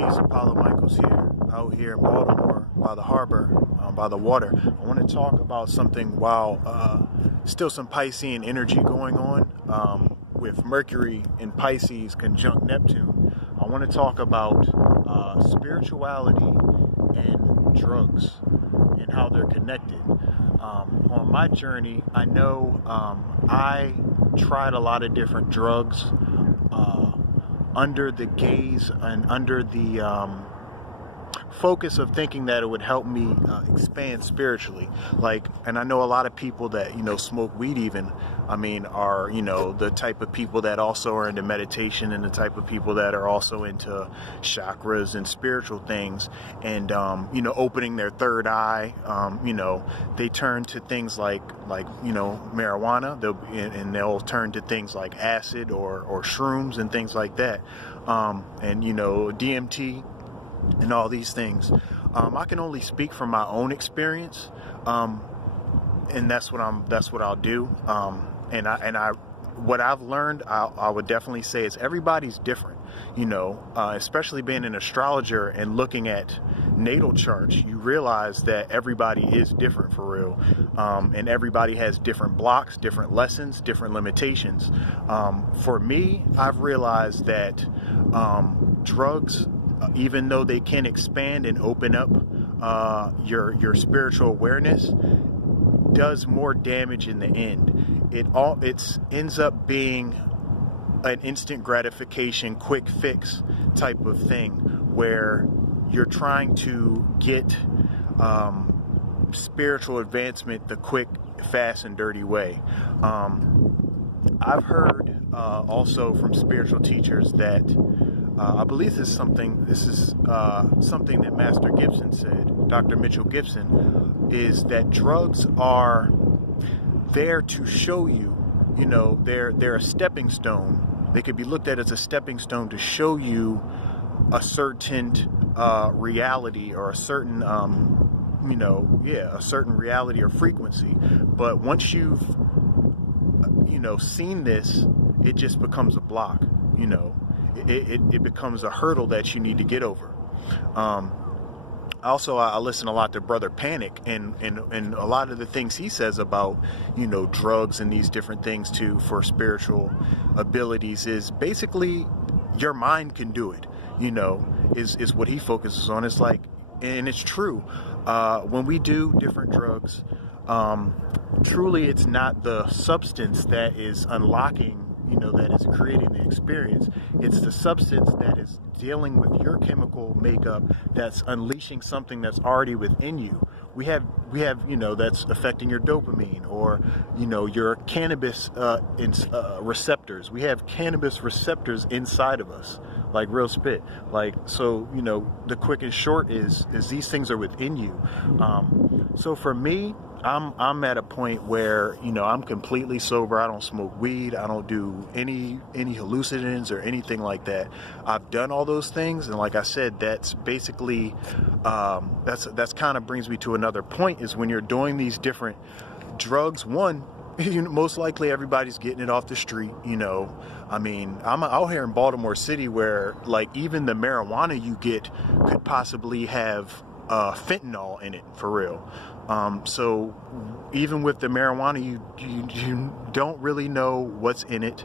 peace. Apollo Michaels here, out here in Baltimore, by the harbor, by the water. I want to talk about something while still some Piscean energy going on with Mercury in Pisces conjunct Neptune. I want to talk about spirituality and drugs and how they're connected. On my journey, I know I tried a lot of different drugs under the gaze and under the focus of thinking that it would help me expand spiritually. And I know a lot of people that, smoke weed even, are, the type of people that also are into meditation and the type of people that are also into chakras and spiritual things and, opening their third eye. They turn to things like marijuana, they'll turn to things like acid or shrooms and things like that. And DMT and all these things. I can only speak from my own experience, and that's what I'll do. What I've learned, I would definitely say is everybody's different. Especially being an astrologer and looking at natal charts, you realize that everybody is different for real, and everybody has different blocks, different lessons, different limitations. For me, I've realized that drugs, even though they can expand and open up your spiritual awareness, does more damage in the end. It ends up being an instant gratification, quick fix type of thing where you're trying to get spiritual advancement the quick, fast, and dirty way. I've heard also from spiritual teachers that I believe this is something that Master Gibson said, Dr. Mitchell Gibson, is that drugs are there to show you, they're a stepping stone. They could be looked at as a stepping stone to show you a certain reality or a certain, a certain reality or frequency. But once you've, seen this, it just becomes a block, It becomes a hurdle that you need to get over. Also, I listen a lot to Brother Panic, and a lot of the things he says about, drugs and these different things too for spiritual abilities is basically your mind can do it, is what he focuses on. It's like, and it's true. When we do different drugs, truly it's not the substance that is unlocking, that is creating the experience. It's the substance that is dealing with your chemical makeup that's unleashing something that's already within you. We have, that's affecting your dopamine or, your cannabis receptors. We have cannabis receptors inside of us, like real spit. So, the quick and short is these things are within you. So for me, I'm at a point where, I'm completely sober. I don't smoke weed. I don't do any hallucinogens or anything like that. I've done all those things. And like I said, that's basically, that's kind of brings me to another point is when you're doing these different drugs, one, most likely everybody's getting it off the street, I'm out here in Baltimore City where even the marijuana you get could possibly have fentanyl in it for real. So even with the marijuana, you don't really know what's in it,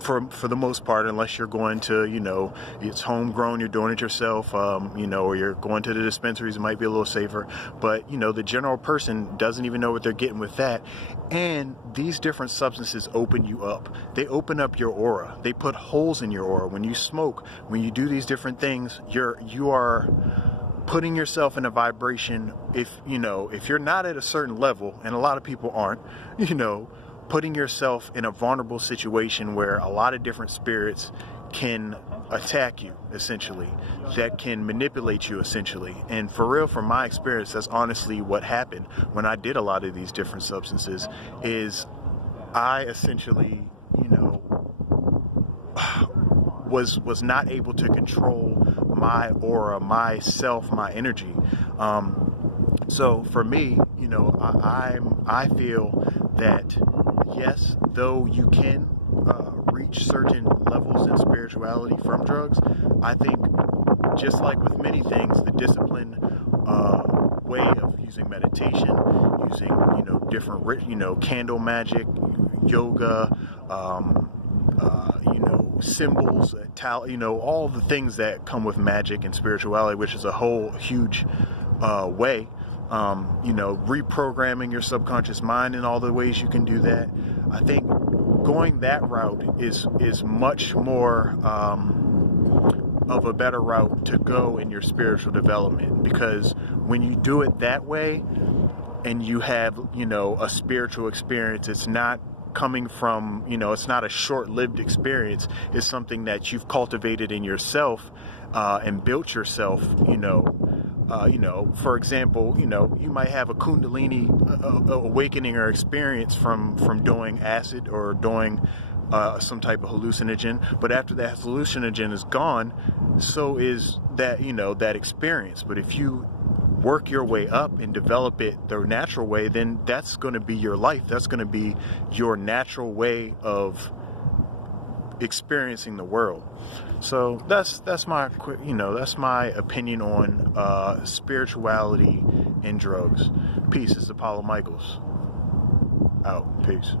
for the most part, unless you're going to, it's homegrown, you're doing it yourself, or you're going to the dispensaries, it might be a little safer. But, the general person doesn't even know what they're getting with that. And these different substances open you up. They open up your aura. They put holes in your aura. When you smoke, when you do these different things, you are putting yourself in a vibration. If you're not at a certain level, and a lot of people aren't, putting yourself in a vulnerable situation where a lot of different spirits can attack you, essentially, that can manipulate you, essentially. And for real, from my experience, that's honestly what happened when I did a lot of these different substances, is I essentially, was not able to control my aura, myself, my energy. So for me, I feel that yes, though you can reach certain levels in spirituality from drugs. I think, just like with many things, the discipline way of using meditation, using different candle magic, yoga, symbols, all the things that come with magic and spirituality, which is a whole huge way. Reprogramming your subconscious mind in all the ways you can do that. I think going that route is much more of a better route to go in your spiritual development, because when you do it that way and you have a spiritual experience, it's not coming from it's not a short-lived experience. It's something that you've cultivated in yourself and built yourself. For example, you might have a Kundalini awakening or experience from doing acid or doing some type of hallucinogen, but after that hallucinogen is gone, so is that that experience. But if you work your way up and develop it the natural way, then that's going to be your life. That's going to be your natural way of experiencing the world. So that's my opinion on spirituality and drugs. Peace. It's Apollo Michaels. Out. Peace.